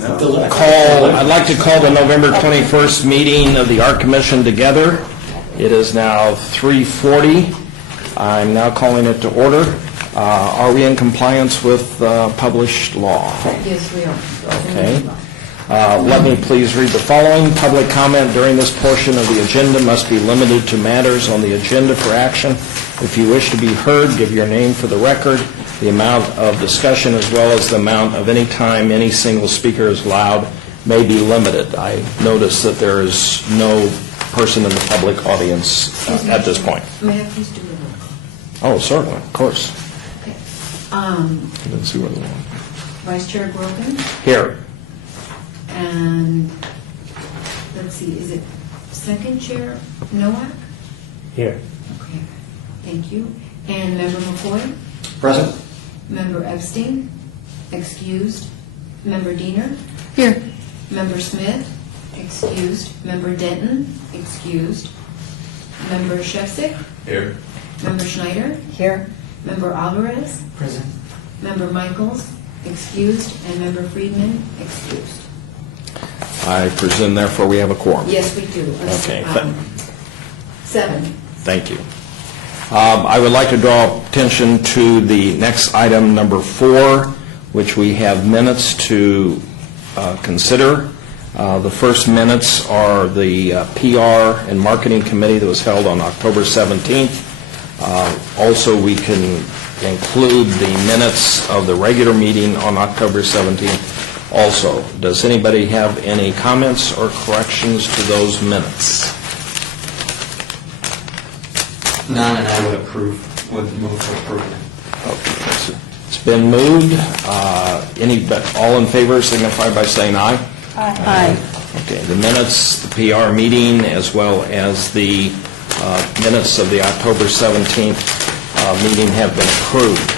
I'd like to call the November 21st meeting of the Art Commission together. It is now 3:40. I'm now calling it to order. Are we in compliance with published law? Yes, we are. Okay. Let me please read the following. Public comment during this portion of the agenda must be limited to matters on the agenda for action. If you wish to be heard, give your name for the record. The amount of discussion as well as the amount of any time any single speaker is allowed may be limited. I notice that there is no person in the public audience at this point. May I please do a roll call? Oh, certainly, of course. Okay. Let's see what we want. Vice Chair Grogan, Here. and let's see, is it Second Chair Nowak? Here. Okay, thank you. And Member McCoy? Present. Member Epstein? Excused. Member Diener? Here. Member Smith? Excused. Member Denton? Excused. Member Shefsick? Here. Member Schneider? Here. Member Alvarez? Present. Member Michaels? Excused. And Member Friedman? Excused. I presume therefore we have a quorum. Yes, we do. Okay. 7. Thank you. I would like to draw attention to the next item, number 4, which we have minutes to consider. The first minutes are the PR and Marketing Committee that was held on October 17th. Also, we can include the minutes of the regular meeting on October 17th also. Does anybody have any comments or corrections to those minutes? None, and I would move for approval. Okay, it's been moved. All in favor signify by saying aye. Aye. Okay, the minutes, the PR meeting, as well as the minutes of the October 17th meeting have been approved.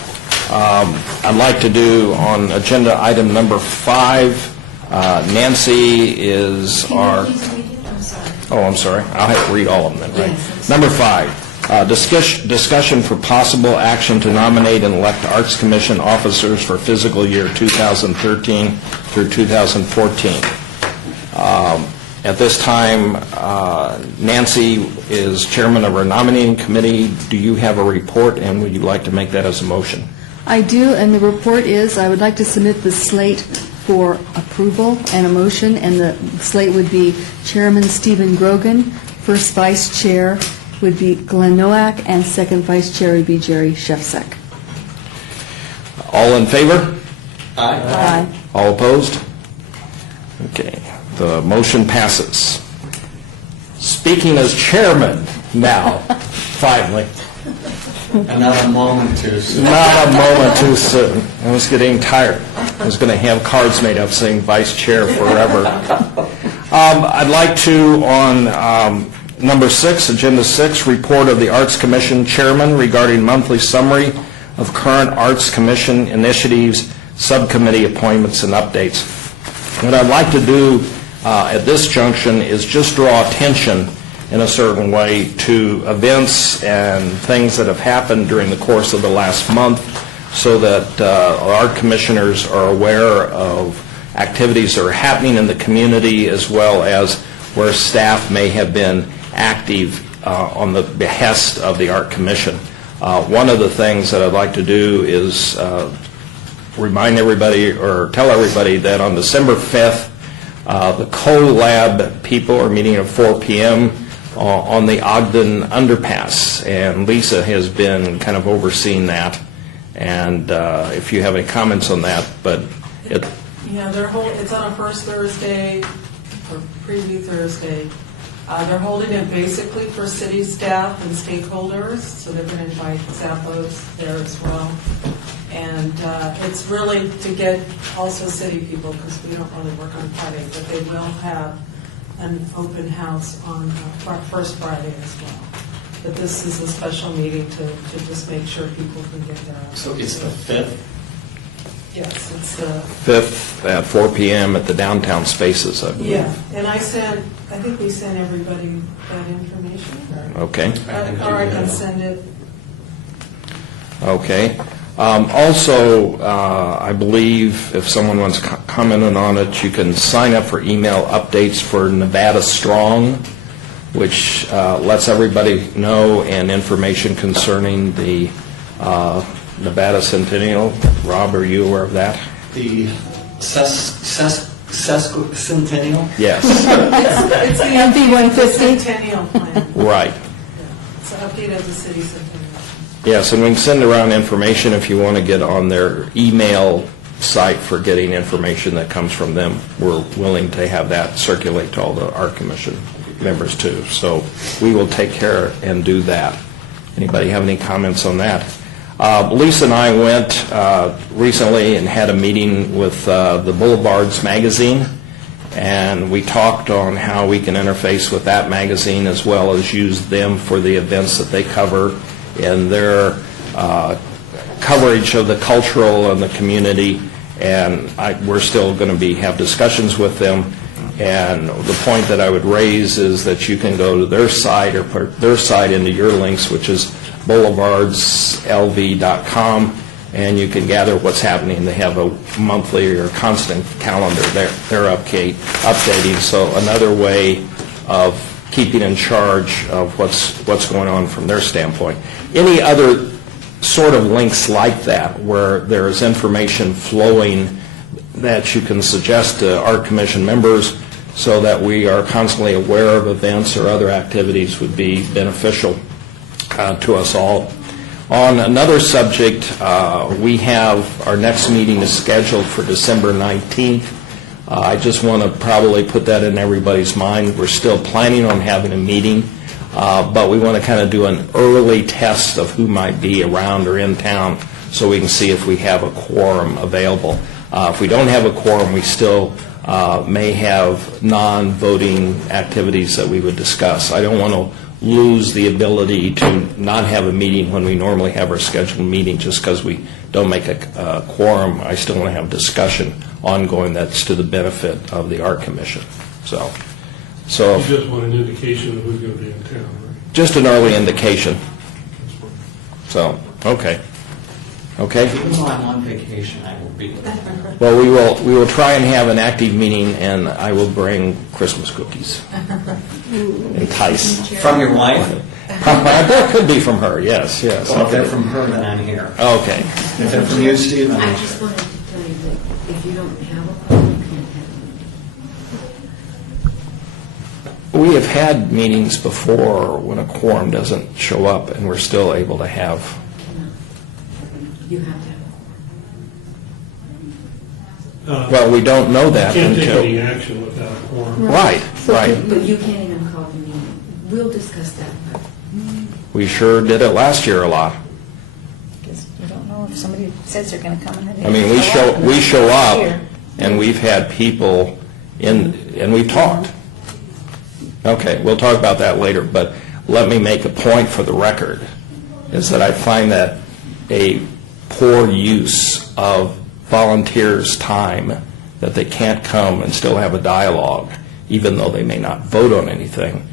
I'd like to do on agenda item number 5, Nancy is our... Can you please read it? I'm sorry. Oh, I'm sorry. I'll have to read all of them then, right? Yes. Number 5, discussion for possible action to nominate and elect Arts Commission officers for fiscal year 2013 through 2014. At this time, Nancy is chairman of our nominating committee. Do you have a report, and would you like to make that as a motion? I do, and the report is I would like to submit the slate for approval and a motion, and the slate would be Chairman Stephen Grogan, first Vice Chair would be Glenn Nowak, and second Vice Chair would be Jerry Shefsek. All in favor? Aye. All opposed? Okay, the motion passes. Speaking as chairman now, finally. Another moment too soon. Not a moment too soon. I was getting tired. I was going to have cards made up saying vice chair forever. I'd like to, on number 6, agenda 6, report of the Arts Commission chairman regarding monthly summary of current Arts Commission initiatives, subcommittee appointments, and updates. What I'd like to do at this junction is just draw attention in a certain way to events and things that have happened during the course of the last month so that our commissioners are aware of activities that are happening in the community as well as where staff may have been active on the behest of the Art Commission. One of the things that I'd like to do is remind everybody or tell everybody that on December 5th, the CoLab people are meeting at 4 p.m. On the Ogden Underpass, and Lisa has been kind of overseeing that. And if you have any comments on that, but it's on a first Thursday or preview Thursday. They're holding it basically for city staff and stakeholders, so they're going to invite Zappos there as well. And it's really to get also city people, because we don't really work on Friday, but they will have an open house on first Friday as well. But this is a special meeting to just make sure people can get there. So it's the 5th? Yes, it's the 5th at 4 p.m. at the downtown spaces, I believe. Yeah, and I think we sent everybody that information. Okay. Or I can send it. Okay. Also, I believe if someone wants commented on it, you can sign up for email updates for Nevada Strong, which lets everybody know and information concerning the Nevada Centennial. Rob, are you aware of that? The sesquicentennial? Yes. It's the MV 150. Centennial Plan. Right. It's an update of the city centennial. Yes, and we can send around information if you want to get on their email site for getting information that comes from them. We're willing to have that circulate to all the Art Commission members too. So we will take care and do that. Anybody have any comments on that? Lisa and I went recently and had a meeting with the Boulevards magazine, and we talked on how we can interface with that magazine as well as use them for the events that they cover in their coverage of the cultural and the community. And we're still going to have discussions with them. And the point that I would raise is that you can go to their site or put their site into your links, which is boulevardslv.com, and you can gather what's happening. They have a monthly or constant calendar they're updating. So another way of keeping in charge of what's going on from their standpoint. Any other sort of links like that where there is information flowing that you can suggest to Art Commission members so that we are constantly aware of events or other activities would be beneficial to us all. On another subject, we have our next meeting is scheduled for December 19th. I just want to probably put that in everybody's mind. We're still planning on having a meeting, but we want to kind of do an early test of who might be around or in town so we can see if we have a quorum available. If we don't have a quorum, we still may have non-voting activities that we would discuss. I don't want to lose the ability to not have a meeting when we normally have our scheduled meeting just because we don't make a quorum. I still want to have discussion ongoing that's to the benefit of the Art Commission. So You just want an indication of who's going to be in town, right? just an early indication. So, okay. Even though I'm on vacation, I will be there. Well, we will try and have an active meeting, and I will bring Christmas cookies. Entice. From your wife? That could be from her, yes. Well, if they're from her, then I'm here. Okay. If they're from you, Steve, I'm I here. just wanted to tell you that if you don't have a quorum, you can't have a meeting. We have had meetings before when a quorum doesn't show up, and we're still able to have. You have to have a Well, we don't know that Can't take until. any action without a quorum. Right, right. quorum. But you can't even call the meeting. We'll discuss that. We sure did it last year a lot. Because you don't know if somebody says they're going to come and they I mean, we show up, and we've had people in, and we've talked. Okay, we'll talk about that later, but let me make a point for the record, is that I find that a poor use of volunteers' time, that they can't come and still have a dialogue, even though they may not vote on anything,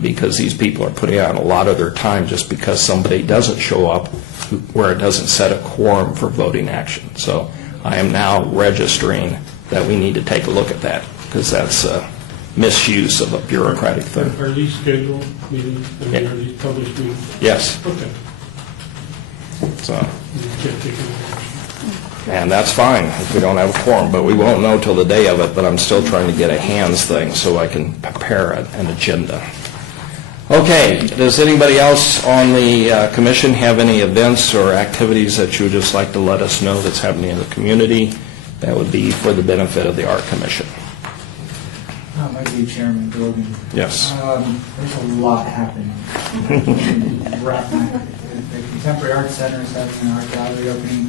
because these people are putting out a lot of their time just because somebody doesn't show up where it doesn't set a quorum for voting action. So I am now registering that we need to take a look at that, because that's a misuse of a bureaucratic thing. Are these scheduled meetings? I mean, Yeah. Are these published meetings? Yes, Okay. so, You can't take any action. and that's fine if we don't have a quorum, but we won't know till the day of it, but I'm still trying to get a hands thing so I can prepare an agenda. Okay, does anybody else on the commission have any events or activities that you would just like to let us know that's happening in the community that would be for the benefit of the Art Commission? Might be Chairman Grogan. Yes. There's a lot happening. The Contemporary Art Center is having an art gallery opening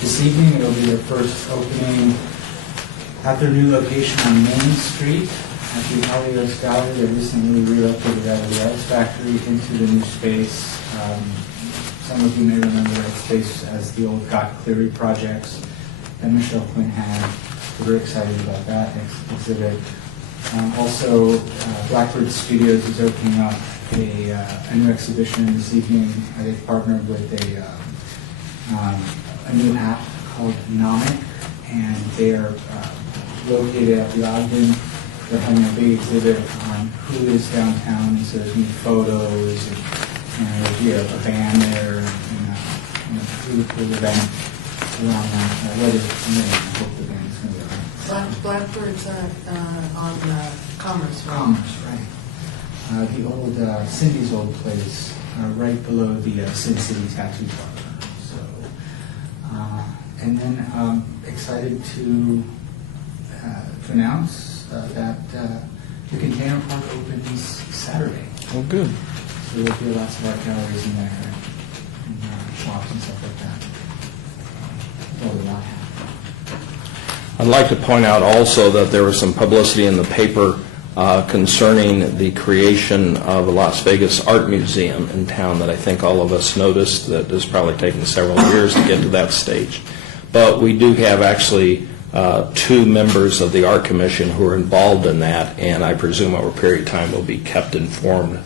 this evening. It'll be their first opening at their new location on Main Street at the Hollywood Gallery. They recently relocated out of the Arts Factory into the new space. Some of you may remember that space as the old Got Cleary projects that Michelle Quinn had. We're very excited about that exhibit. Also, Blackbird Studios is opening up a new exhibition this evening. They've partnered with a new app called Nomic, and they are located at the Ogden. They're having a big exhibit on who is downtown, and so there's going to be photos, and there'll be a band there, and a really cool event around that. Weather permitting, I hope the band's going to be around. Blackbird's on Commerce, right? Commerce, right. The old, Cindy's old place, right below the Sin City Tattoo Parlor. So, and then excited to announce that the Container Park opens Saturday. Oh, good. So there'll be lots of art galleries in there, and shops and stuff like that. There'll be a lot happening. I'd like to point out also that there was some publicity in the paper concerning the creation of a Las Vegas Art Museum in town that I think all of us noticed that has probably taken several years to get to that stage. But we do have actually 2 members of the Art Commission who are involved in that, and I presume over a period of time will be kept informed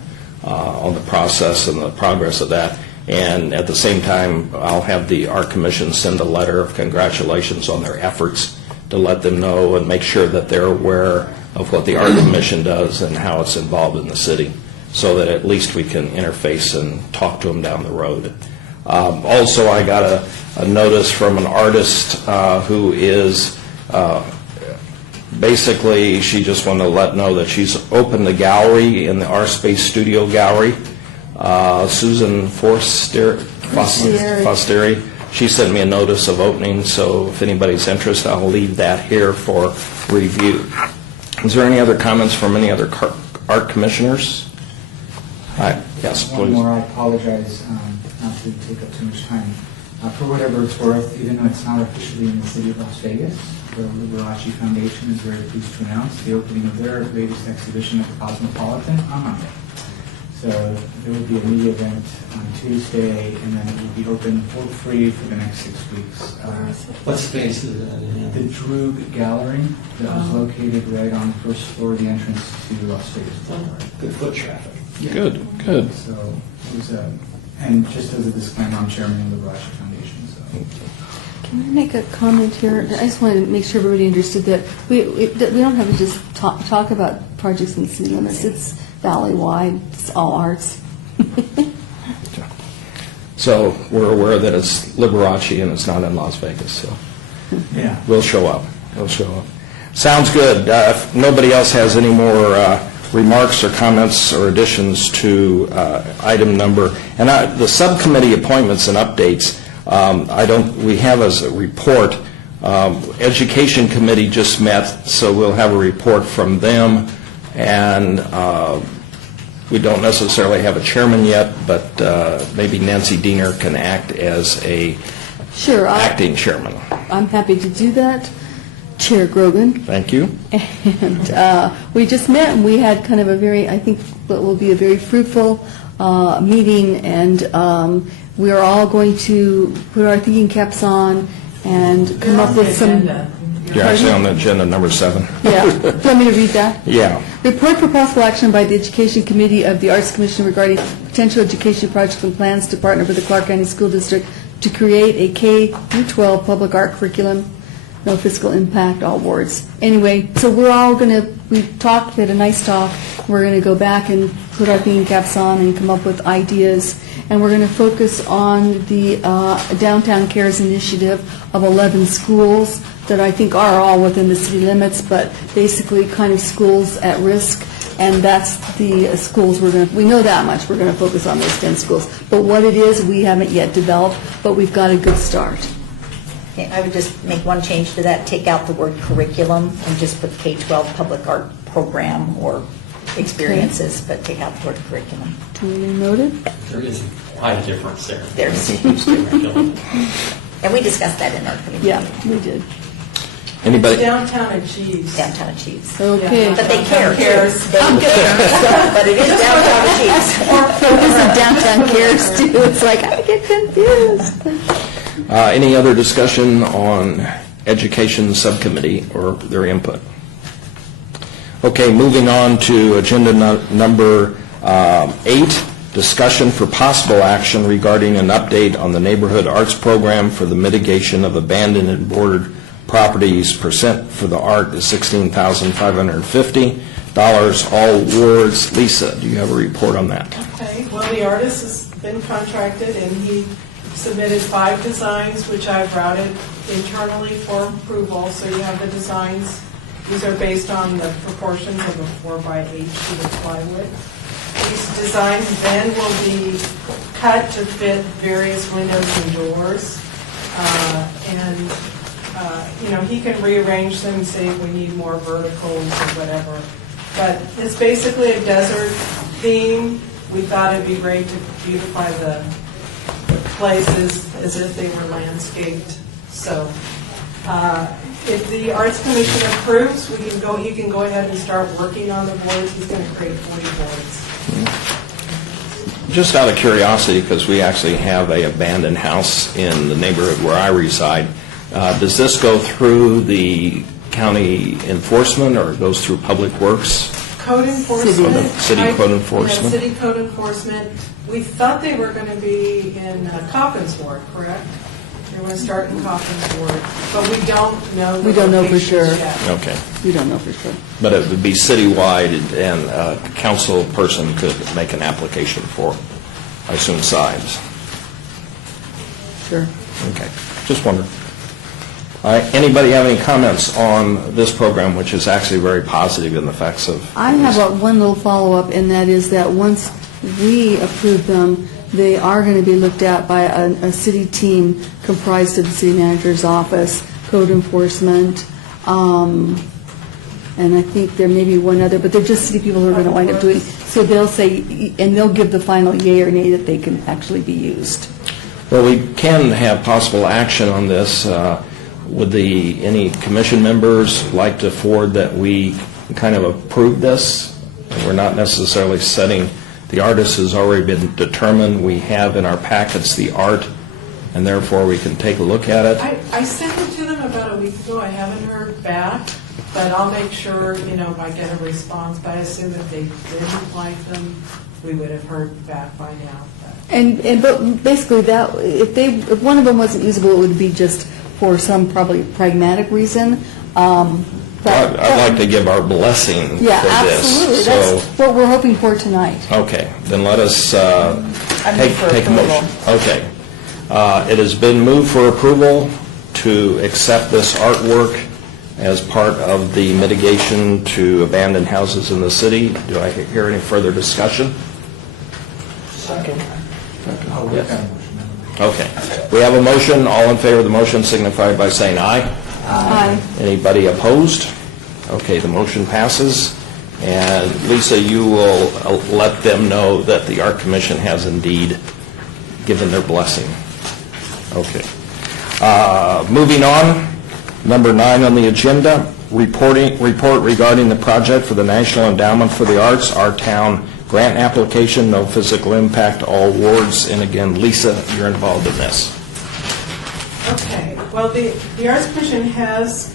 on the process and the progress of that. And at the same time, I'll have the Art Commission send a letter of congratulations on their efforts to let them know and make sure that they're aware of what the Art Commission does and how it's involved in the city, so that at least we can interface and talk to them down the road. Also, I got a notice from an artist who is basically, she just wanted to let know that she's opened the gallery in the R Space Studio Gallery. Susan Fosteri. She sent me a notice of opening, so if anybody's interested, I'll leave that here for review. Is there any other comments from any other art commissioners? Yes, please. One more, I apologize not to take up too much time. For whatever it's worth, even though it's not officially in the city of Las Vegas, the Liberace Foundation is very pleased to announce the opening of their latest exhibition at the Cosmopolitan on Monday. So there will be a media event on Tuesday, and then it will be open for free for the next 6 weeks. What space is that in? The Droog Gallery that was located right on the first floor of the entrance to Las Vegas Boulevard. Good foot traffic. Good, good. So it was and just as a disclaimer, I'm chairman of the Liberace Foundation. So. Can I make a comment here? I just wanted to make sure everybody understood that we don't have to just talk about projects in the city limits. It's valley-wide. It's all arts. So we're aware that it's Liberace and it's not in Las Vegas, so Yeah. we'll show up. We'll show up. Sounds good. If nobody else has any more remarks or comments or additions to item number, and the subcommittee appointments and updates, we have as a report, Education Committee just met, so we'll have a report from them, and we don't necessarily have a chairman yet, but maybe Nancy Diener can act as a Sure. acting chairman. I'm happy to do that. Chair Grogan. Thank you. And we just met, and we had kind of I think what will be a very fruitful meeting, and we are all going to put our thinking caps on and come up with some... You're actually on the agenda number 7. Yeah. Do you want me to read that? Yeah. Report for possible action by the Education Committee of the Arts Commission regarding potential education projects and plans to partner with the Clark County School District to create a K-12 public art curriculum. No fiscal impact, all words. Anyway, so we talked, we had a nice talk. We're going to go back and put our thinking caps on and come up with ideas. And we're going to focus on the Downtown Cares initiative of 11 schools that I think are all within the city limits, but basically kind of schools at risk. And that's the schools we know that much. We're going to focus on those 10 schools. But what it is, we haven't yet developed, but we've got a good start. Okay, I would just make one change to that, take out the word curriculum and just put K-12 public art program or experiences, but take out the word curriculum. Duly noted. There is quite a difference there. There's a huge difference. And we discussed that in our community. Yeah, we did. Anybody? Downtown achieves. Downtown achieves. Okay. But they care. Cares. They care. But it is downtown achieves. So this is Downtown Cares too. It's like, I get confused. Any other discussion on Education Subcommittee or their input? Okay, moving on to agenda number 8, Discussion for possible action regarding an update on the Neighborhood Arts Program for the mitigation of abandoned and bordered properties. Percent for the art is $16,550. All awards. Lisa, do you have a report on that? Okay, well, the artist has been contracted, and he submitted 5 designs, which I've routed internally for approval, so you have the designs. These are based on the proportions of a 4x8 sheet of plywood. These designs then will be cut to fit various windows and doors. He can rearrange them and say if we need more verticals or whatever. But it's basically a desert theme. We thought it'd be great to beautify the places as if they were landscaped. So if the Arts Commission approves, he can go ahead and start working on the boards. He's going to create 40 boards. Just out of curiosity, because we actually have an abandoned house in the neighborhood where I reside, does this go through the county enforcement or it goes through Public Works? Code enforcement. City code enforcement. Yeah, city code enforcement. We thought they were going to be in Coppins Ward, correct? They were going to start in Coppins Ward, but we don't know. We don't know for sure. Yet. Okay. We don't know for sure. But it would be citywide, and a council person could make an application for, I assume, signs. Sure. Okay, just wondered. All right, anybody have any comments on this program, which is actually very positive in the effects of? I have one little follow-up, and that is that once we approve them, they are going to be looked at by a city team comprised of the city manager's office, code enforcement, and I think there may be one other, but they're just city people who are going to wind up doing. So they'll say, and they'll give the final yay or nay that they can actually be used. Well, we can have possible action on this. Would any commission members like to forward that we kind of approve this? We're not necessarily setting, the artist has already been determined. We have in our packets the art, and therefore we can take a look at it. I sent it to them about a week ago. I haven't heard back, but I'll make sure, if I get a response. But I assume if they didn't like them, we would have heard back by now. But basically that, if one of them wasn't usable, it would be just for some probably pragmatic reason. I'd like to give our blessing for this. Yeah, absolutely. That's what we're hoping for tonight. Okay, then let us move for take a motion. approval. Okay. It has been moved for approval to accept this artwork as part of the mitigation to abandoned houses in the city. Do I hear any further discussion? Second. Oh, we got a motion. Okay. We have a motion. All in favor of the motion signify by saying aye. Aye. Anybody opposed? Okay, the motion passes. And Lisa, you will let them know that the Art Commission has indeed given their blessing. Okay. Moving on, number 9 on the agenda, report regarding the project for the National Endowment for the Arts, Our Town grant application, no physical impact, all awards. And again, Lisa, you're involved in this. Okay, well, the Arts Commission has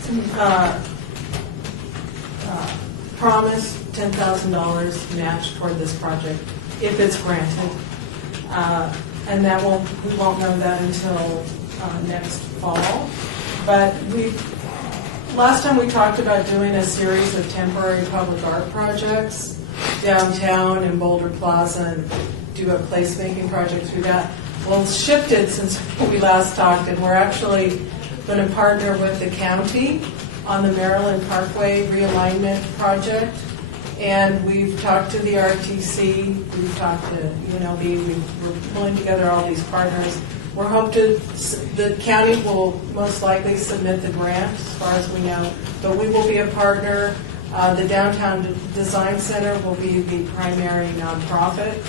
promised $10,000 match toward this project if it's granted. And we won't know that until next fall. But last time we talked about doing a series of temporary public art projects downtown in Boulder Plaza and do a placemaking project through that. Well, it's shifted since we last talked, and we're actually going to partner with the county on the Maryland Parkway realignment project. And we've talked to the RTC, we've talked to UNLV, we're pulling together all these partners. We're hoping the county will most likely submit the grant, as far as we know, but we will be a partner. The Downtown Design Center will be the primary nonprofit.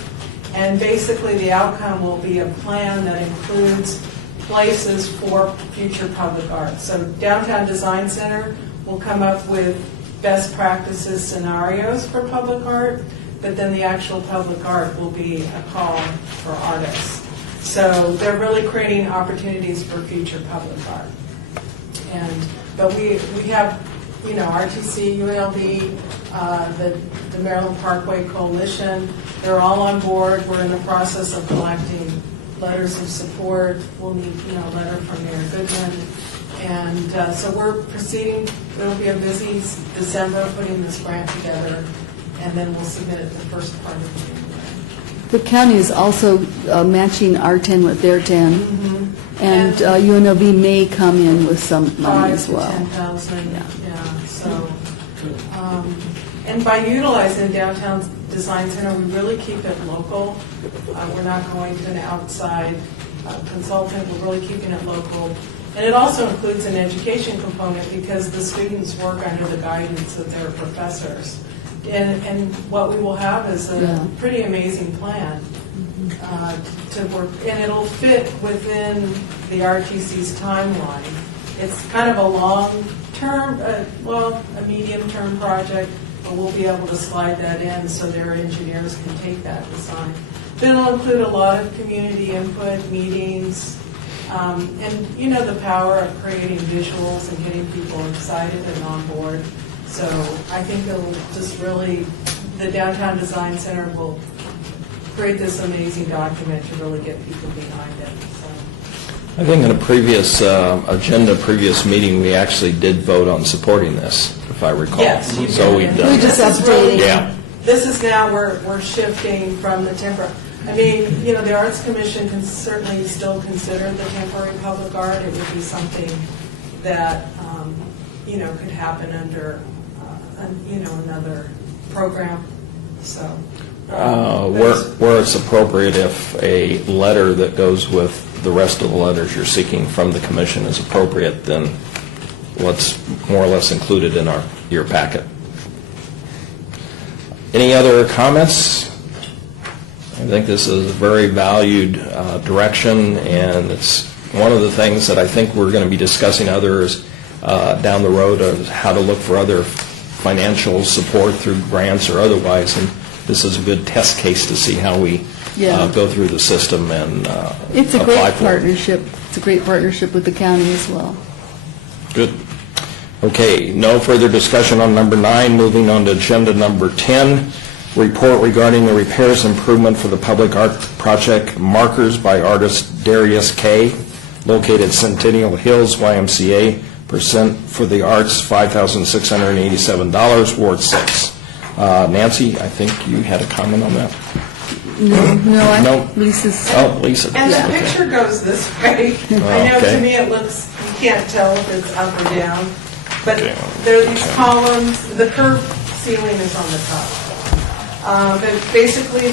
And basically the outcome will be a plan that includes places for future public art. So Downtown Design Center will come up with best practices scenarios for public art, but then the actual public art will be a call for artists. So they're really creating opportunities for future public art. But we have RTC, UNLV, the Maryland Parkway Coalition, they're all on board. We're in the process of collecting letters of support. We'll need, a letter from Mayor Goodman. And so we're proceeding. It'll be a busy December putting this grant together, and then we'll submit it the first part of January. The county is also matching our 10 with their 10, and UNLV may come in with some money as well. 5,000 to 10,000, yeah. So, and by utilizing Downtown Design Center, we really keep it local. We're not going to an outside consultant. We're really keeping it local. And it also includes an education component because the students work under the guidance of their professors. And what we will have is a pretty amazing plan to work, and it'll fit within the RTC's timeline. It's kind of a long-term, a medium-term project, but we'll be able to slide that in so their engineers can take that design. Then it'll include a lot of community input, meetings, and the power of creating visuals and getting people excited and on board. So I think it'll just really, the Downtown Design Center will create this amazing document to really get people behind it. So. I think in a previous previous meeting, we actually did vote on supporting this, if I recall. Yes, you So did. we've done. We just updated. Yeah. This is now, we're shifting from the temporary. I mean, the Arts Commission can certainly still consider the temporary public art. It would be something that, could happen under, another program. So. Where it's appropriate, if a letter that goes with the rest of the letters you're seeking from the commission is appropriate, then what's more or less included in your packet. Any other comments? I think this is a very valued direction, and it's one of the things that I think we're going to be discussing others down the road of how to look for other financial support through grants or otherwise, and this is a good test case to see how we go through the system and It's a great apply for it. partnership. It's a great partnership with the county as well. Good. Okay, no further discussion on number 9. Moving on to agenda number 10, report regarding the repairs improvement for the public art project Markers by artist Darius K., located Centennial Hills, YMCA, percent for the arts, $5,687, Ward 6. Nancy, I think you had a comment on that. No. Lisa's. Oh, Lisa. And the Okay. picture goes this way. I know Okay. to me it looks, you can't tell if it's up or down, but Okay. there are these columns, the curved ceiling is on the top. But basically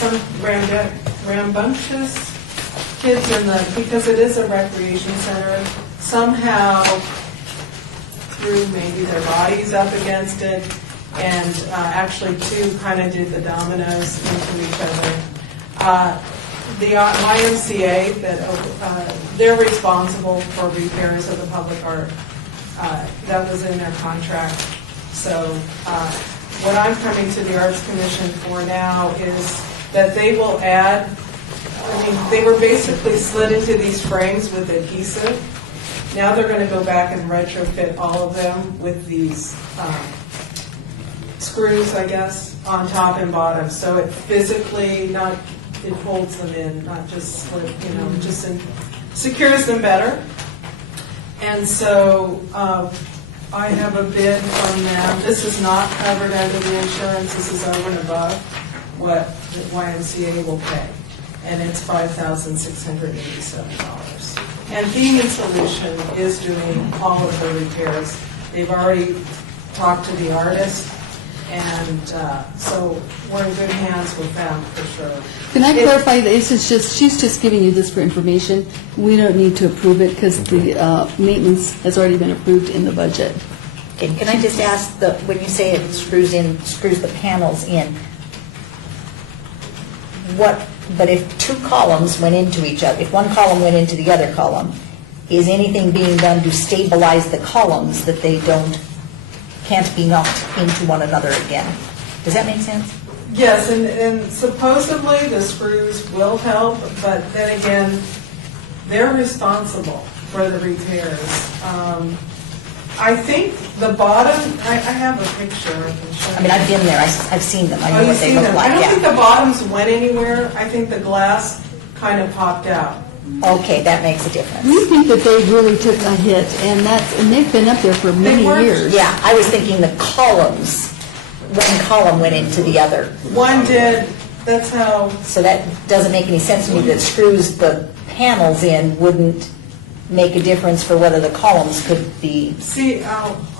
some rambunctious kids because it is a recreation center, somehow threw maybe their bodies up against it, and actually two kind of did the dominoes into each other. The YMCA, they're responsible for repairs of the public art. That was in their contract. So what I'm coming to the Arts Commission for now is that they will add, they were basically slid into these frames with adhesive. Now they're going to go back and retrofit all of them with these screws, I guess, on top and bottom. So it physically it holds them in, not just slip, secures them better. And so I have a bid from them. This is not covered under the insurance. This is over and above what the YMCA will pay. And it's $5,687. And Theming Solution is doing all of the repairs. They've already talked to the artist, and so we're in good hands with them for sure. Can I clarify, she's just giving you this for information. We don't need to approve it because the maintenance has already been approved in the budget. Okay, can I just ask, when you say it screws the panels in, but if two columns went into each other, if one column went into the other column, is anything being done to stabilize the columns that they can't be knocked into one another again? Does that make sense? Yes, and supposedly the screws will help, but then again, they're responsible for the repairs. I think the bottom, I have a picture I can show you. I mean, I've been there, I've seen them, I Oh, know you've what they seen look them. like, I don't think yeah. the bottoms went anywhere. I think the glass kind of popped out. Okay, that makes a difference. We think that they really took a hit, and they've been up there for many weren't- years. Yeah, I was thinking the columns, one column went into the other. One did, that's how, So that doesn't make any sense to me that screws the panels in wouldn't make a difference for whether the columns could be see,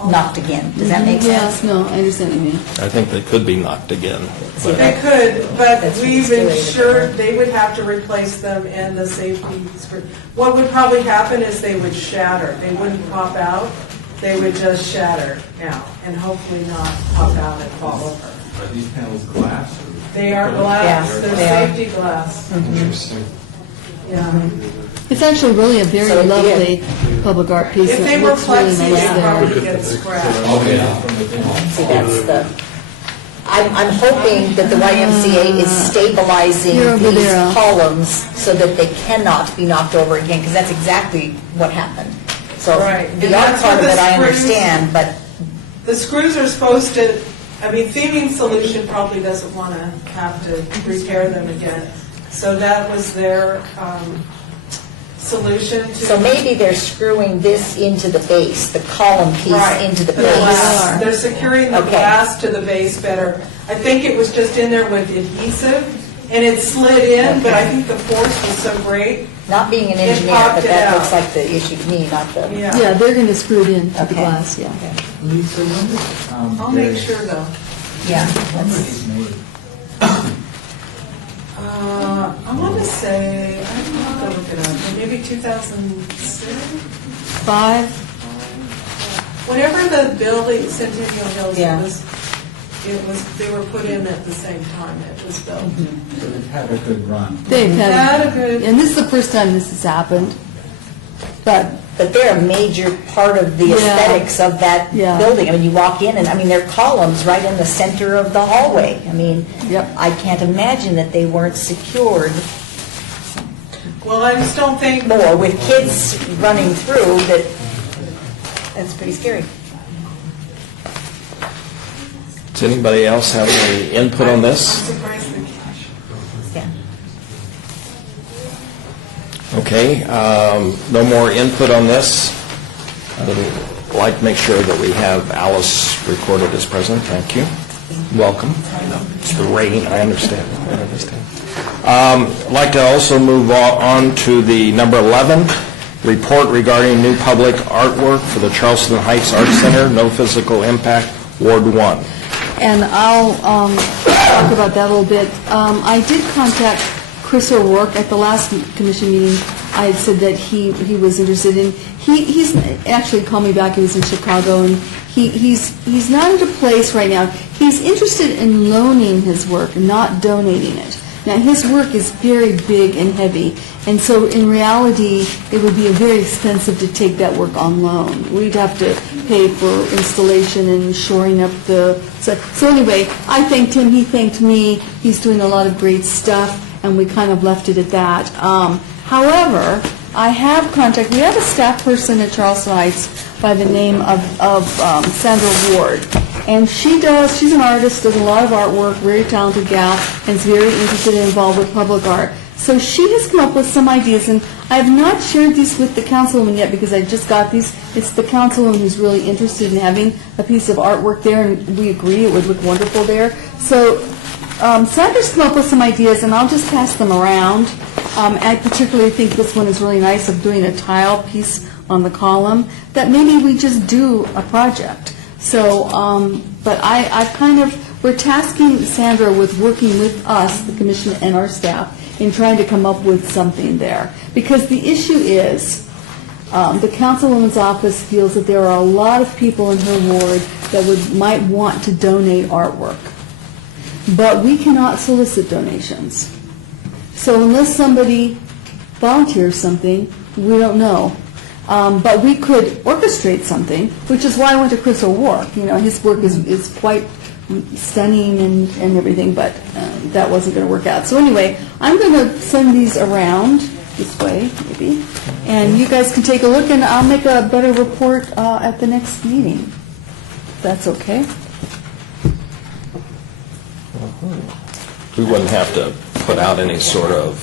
knocked again. Does that make Yes, sense? no, I understand what you mean. I think they could be knocked again. See, they that- could, but That's we've what's ensured they would have to replace them and the safety screw. What would probably happen is they would shatter. They wouldn't pop out, they would just shatter now and hopefully not pop out and fall over. Are these panels glass? They are glass, Yeah, they're they are. safety glass. Interesting. Yeah. It's actually really a very So it did. lovely public art piece. If and they it were looks really plexi, nice they'd there. probably get scratched. See, that's the, I'm hoping that the YMCA is stabilizing You're over these there. columns so that they cannot be knocked over again, because that's exactly what happened. So Right, and the art that's part of what it the I screws- understand, but The screws are supposed to, I mean, Theming Solution probably doesn't want to have to repair them again. So that was their solution to. so maybe they're screwing this into the base, the column piece Right, into the the glass. base. They're securing the Okay. glass to the base better. I think it was just in there with adhesive, and it slid in, but I think the force was so great. Not being an It engineer, popped but it that out. looks like the issue to me, not the. Yeah, they're going to screw it in to the Okay. glass, yeah. Lisa, when did, I'll make sure though. Yeah. When were these made? I want to say, I don't know, I'll look it up, maybe 2006? 5, Whenever the building, Centennial Hills, Yeah. they were put in at the same time it was built. So they've had a good run. they've Had had, a good, and this is the first time this has happened. But But they're a major part of the Yeah. aesthetics of that Yeah. building. I mean, you walk in and, I mean, there are columns right in the center of the hallway. I mean, Yep. I can't imagine that they weren't secured well, I just don't think, more with kids running through that, that's pretty scary. Does anybody else have any input on I'm this? surprised the cash. Yeah. Okay, no more input on this. I would like to make sure that we have Alice recorded as present. Thank you. Welcome. It's the rain, I understand. I'd like to also move on to the number 11, report regarding new public artwork for the Charleston Heights Art Center, no physical impact, Ward 1. And I'll talk about that a little bit. I did contact Chris O'Rourke at the last commission meeting. I had said that he was interested in, he's actually called me back, he was in Chicago, and he's not at a place right now. He's interested in loaning his work, not donating it. Now, his work is very big and heavy, and so in reality, it would be very expensive to take that work on loan. We'd have to pay for installation and shoring up the... So anyway, I thanked him, he thanked me, he's doing a lot of great stuff, and we kind of left it at that. However, I have contacted, we have a staff person at Charleston Heights by the name of Sandra Ward. And she's an artist, does a lot of artwork, very talented gal, and is very interested and involved with public art. So she has come up with some ideas, and I have not shared these with the councilwoman yet because I just got these. It's the councilwoman who's really interested in having a piece of artwork there, and we agree it would look wonderful there. So Sandra's come up with some ideas, and I'll just pass them around. I particularly think this one is really nice of doing a tile piece on the column, that maybe we just do a project. So, but we're tasking Sandra with working with us, the commission and our staff, in trying to come up with something there. Because the issue is, the councilwoman's office feels that there are a lot of people in her ward that might want to donate artwork. But we cannot solicit donations. So unless somebody volunteers something, we don't know. But we could orchestrate something, which is why I went to Chris O'Rourke. You know, his work is quite stunning and everything, but that wasn't going to work out. So anyway, I'm going to send these around, this way, maybe. And you guys can take a look, and I'll make a better report at the next meeting. If that's okay? We wouldn't have to put out any sort of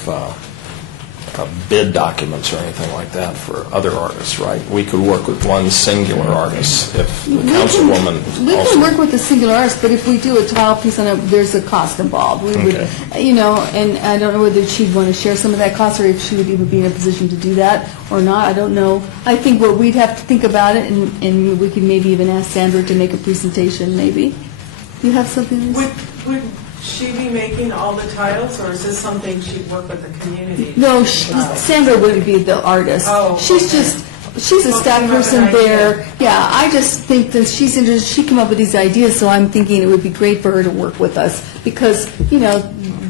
bid documents or anything like that for other artists, right? We could work with one singular artist if the councilwoman We can also... work with a singular artist, but if we do a tile piece on it, there's a cost involved. We would, Okay. you know, and I don't know whether she'd want to share some of that cost, or if she would even be in a position to do that or not. I don't know. I think what we'd have to think about it, and we could maybe even ask Sandra to make a presentation, maybe. You have something? Would she be making all the tiles, or is this something she'd work with the community? No, Sandra wouldn't be the artist. Oh, She's okay. just, she's a Well, staff came up with person an idea. there. Yeah, I just think that she's interested, she came up with these ideas, so I'm thinking it would be great for her to work with us, because, you know,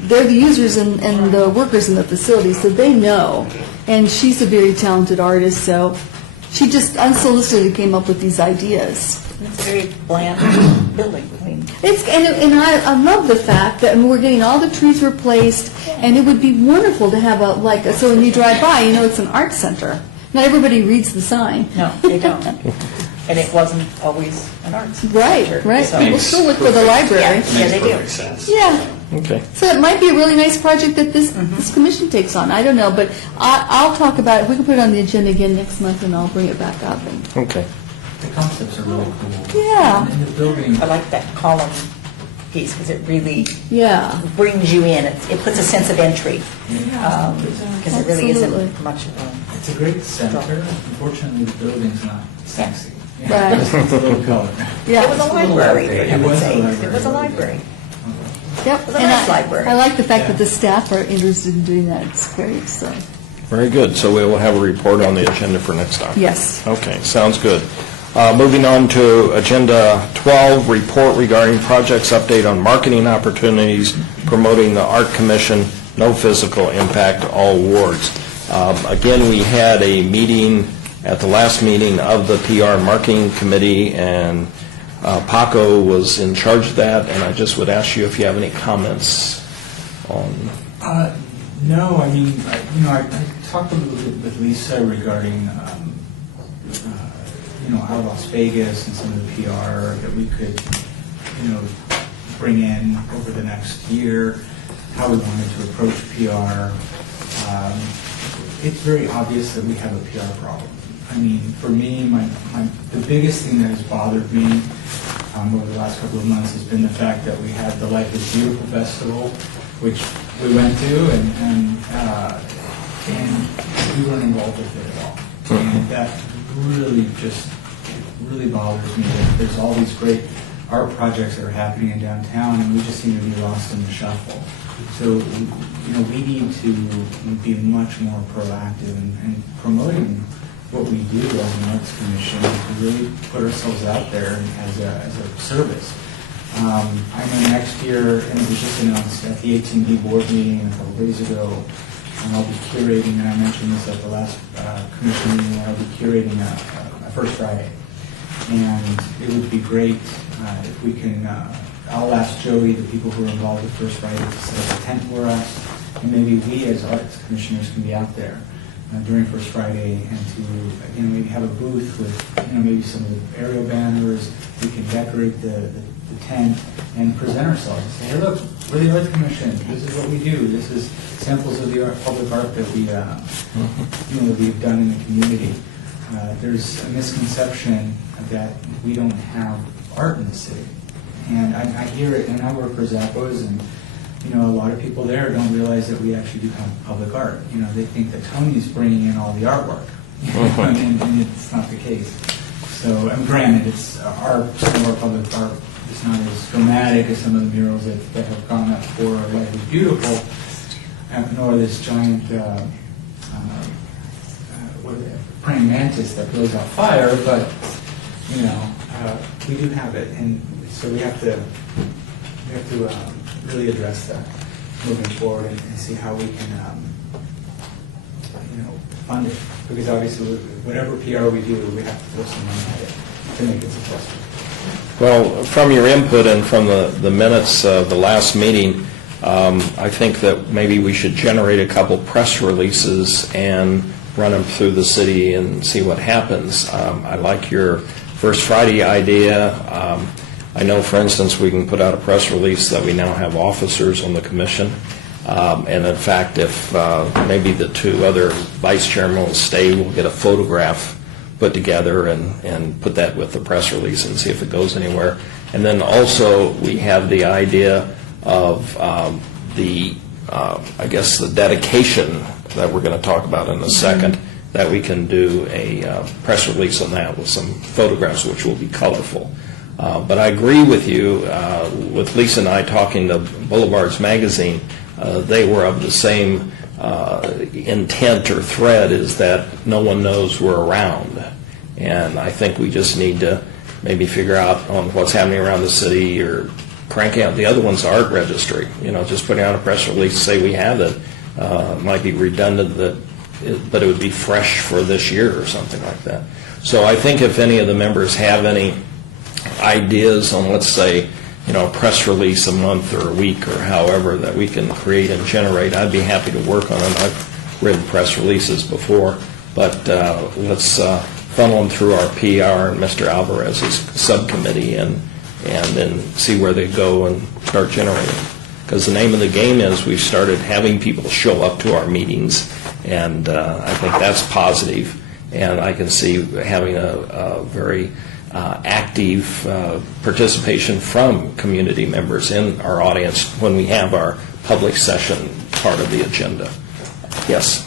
they're the users and the workers in the facility, so they know. And she's a very talented artist, so she just unsolicited came up with these ideas. It's a very bland building. I mean, And I love the fact that we're getting all the trees replaced, and it would be wonderful to have so when you drive by, you know it's an art center. Not everybody reads the sign. no, they don't. And it wasn't always an arts Right, center, right. so- We'll still look for the library. Yeah, they do. Perfect sense. Yeah. Okay. So it might be a really nice project that this commission takes on. I don't know, but I'll talk about it. We can put it on the agenda again next month, and I'll bring it back up. And- Okay. The concepts are really cool. Yeah. And the building, I like that column piece, because it really Yeah. brings you in. It puts a sense of entry, because it really Absolutely. isn't much of a... it's a great center. Unfortunately, the building's not sexy. Right. It's a little color. Yeah. It was a library, It I would was a say. library. It was a library. Yep. It was a And nice library. I like the fact that the staff are interested in doing that. It's great, so. Very good. So we will have a report on the agenda for next time. Yes. Okay, sounds good. Moving on to Agenda 12, report regarding projects update on marketing opportunities, promoting the Art Commission, no physical impact, all awards. Again, we had a meeting at the last meeting of the PR Marketing Committee, and Paco was in charge of that, and I just would ask you if you have any comments on... No, I mean, I talked a little bit with Lisa regarding, out of Las Vegas and some of the PR that we could, bring in over the next year, how we wanted to approach PR. It's very obvious that we have a PR problem. I mean, for me, the biggest thing that has bothered me over the last couple of months has been the fact that we had the Life is Beautiful Festival, which we went to, and we weren't involved with it at all. And that really bothers me that there's all these great art projects that are happening in downtown, and we just seem to be lost in the shuffle. So, we need to be much more proactive in promoting what we do as an arts commission, to really put ourselves out there as a service. I know next year, and it was just announced at the 18B board meeting a couple days ago, and I'll be curating, and I mentioned this at the last commission meeting, I'll be curating a First Friday. And it would be great if we can, I'll ask Joey, the people who are involved with First Friday, to set up a tent for us, and maybe we as arts commissioners can be out there during First Friday, and to, maybe have a booth with, maybe some of the aerial banners. We can decorate the tent and present ourselves. Say, hey, look, we're the Arts Commission. This is what we do. This is samples of the public art that we've done in the community. There's a misconception that we don't have art in the city, and I hear it, and I work for Zappos, and a lot of people there don't realize that we actually do have public art. They think that Tony's bringing in all the artwork, and it's not the case. So, and granted, some of our public art is not as dramatic as some of the murals that have gone up for Life is Beautiful, nor this giant praying mantis that blows out fire, but we do have it, and so we have to really address that moving forward and see how we can fund it, because obviously whatever PR we do, we have to throw some money at it to make it successful. Well, from your input and from the minutes of the last meeting, I think that maybe we should generate a couple press releases and run them through the city and see what happens. I like your First Friday idea. I know, for instance, we can put out a press release that we now have officers on the commission. And in fact, if maybe the two other vice chairmen will stay, we'll get a photograph put together and put that with the press release and see if it goes anywhere. And then also, we have the idea of I guess, the dedication that we're going to talk about in a second, that we can do a press release on that with some photographs, which will be colorful. But I agree with you, with Lisa and I talking to Boulevards Magazine, they were of the same intent or thread, is that no one knows we're around. And I think we just need to maybe figure out on what's happening around the city, or cranking out the other one's art registry. Just putting out a press release, say we have it, might be redundant, but it would be fresh for this year or something like that. So I think if any of the members have any ideas on, let's say, a press release a month or a week or however that we can create and generate, I'd be happy to work on it. I've written press releases before, but let's funnel them through our PR and Mr. Alvarez's subcommittee and then see where they go and start generating. Because the name of the game is we've started having people show up to our meetings, and I think that's positive. And I can see having a very active participation from community members in our audience when we have our public session part of the agenda. Yes?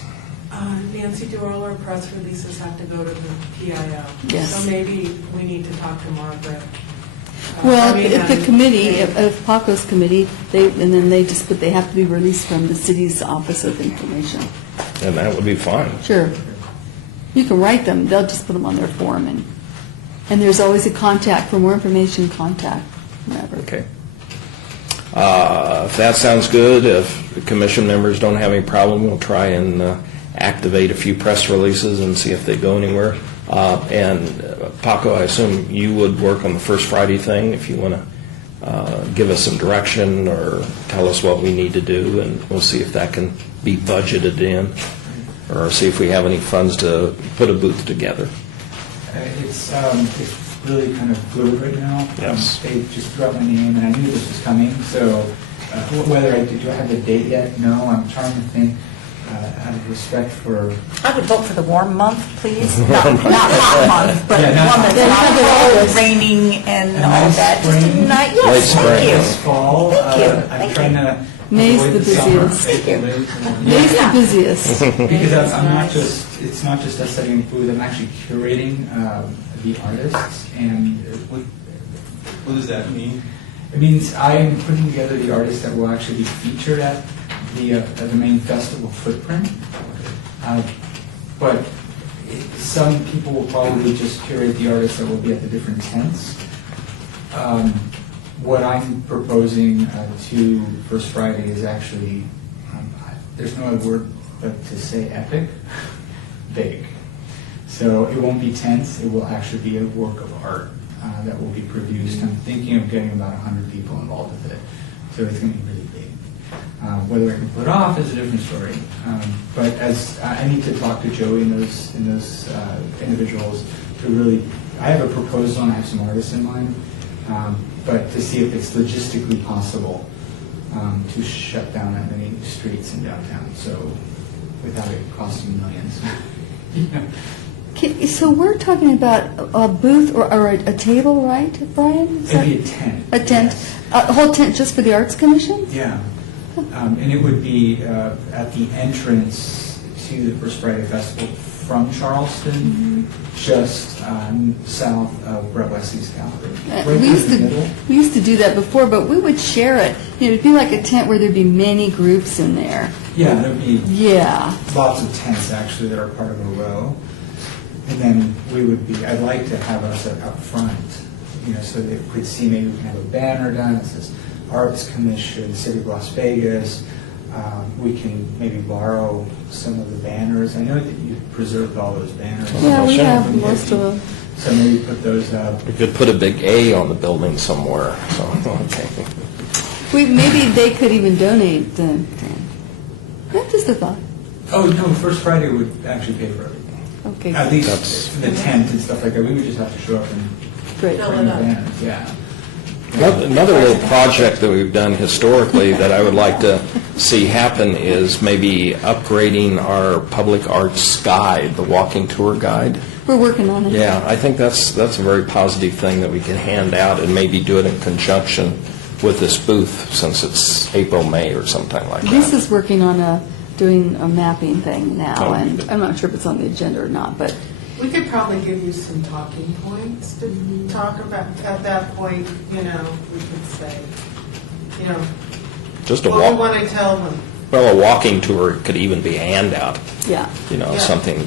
Nancy, do all our press releases have to go to the PIO? Yes. So maybe we need to talk to Margaret. Well, if the committee, if Paco's committee, they have to be released from the city's Office of Information. And that would be fine. Sure. You can write them, they'll just put them on their form, and there's always a contact, for more information, contact, whatever. Okay. If that sounds good, if the commission members don't have any problem, we'll try and activate a few press releases and see if they go anywhere. And Paco, I assume you would work on the First Friday thing if you want to give us some direction or tell us what we need to do, and we'll see if that can be budgeted in, or see if we have any funds to put a booth together. It's really kind of fluid right now. Yes. They just threw out my name, and I knew this was coming, so whether do I have the date yet? No, I'm trying to think out of respect for... I would vote for the warm month, please. Not hot month, but Yeah, not one hot. that's not cold, raining, and all that. Just a spring. nice, Late yes, spring. thank This you. fall, Thank you. I'm Thank trying you. to... May's avoid the summer. busiest. Thank you. May's the busiest. Because I'm not Nice. just, it's not just us setting food, I'm actually curating the artists, and What does that mean? it means I'm putting together the artists that will actually be featured at the main festival footprint. But some people will probably just curate the artists that will be at the different tents. What I'm proposing to First Friday is actually, there's no other word but to say epic, big. So it won't be tents, it will actually be a work of art that will be produced. I'm thinking of getting about 100 people involved with it. So it's going to be really big. Whether I can pull it off is a different story. But as I need to talk to Joey and those individuals to really, I have a proposal and I have some artists in mind, but to see if it's logistically possible to shut down that many streets in downtown, so without it costing millions. You know? So we're talking about a booth or a table, right, Brian? Is It'd be that- a tent. A tent, Yes. a whole tent just for the Arts Commission? Yeah. And it would be at the entrance to the First Friday Festival from Charleston, just south of Brett Wesley's Gallery. Right We in used the middle. to do that before, but we would share it. It'd be like a tent where there'd be many groups in there. Yeah, there'd be Yeah. lots of tents actually that are part of a row. And then we would be, I'd like to have us up front, so they could see, maybe we can have a banner done that says Arts Commission, City of Las Vegas. We can maybe borrow some of the banners. I know that you preserved all those banners. Yeah, we Sure. have most of them. So maybe put those up. We could put a big A on the building somewhere, so, okay. Maybe they could even donate then. Yeah, just a thought. Oh, no, First Friday would actually pay for everything. Okay, At least That's- for the tent and stuff like that, we would just have to show up and great. Fill bring it the up. banners, yeah. Another little project that we've done historically that I would like to see happen is maybe upgrading our public arts guide, the walking tour guide. We're working on it. Yeah, I think that's a very positive thing that we can hand out and maybe do it in conjunction with this booth since it's April, May or something like that. Lisa's working on doing a mapping thing now, Oh, and good. I'm not sure if it's on the agenda or not, but We could probably give you some talking points to talk about. At that point, we could say, Just a what we walk, want to tell them. well, a walking tour could even be a handout, yeah. Yeah. something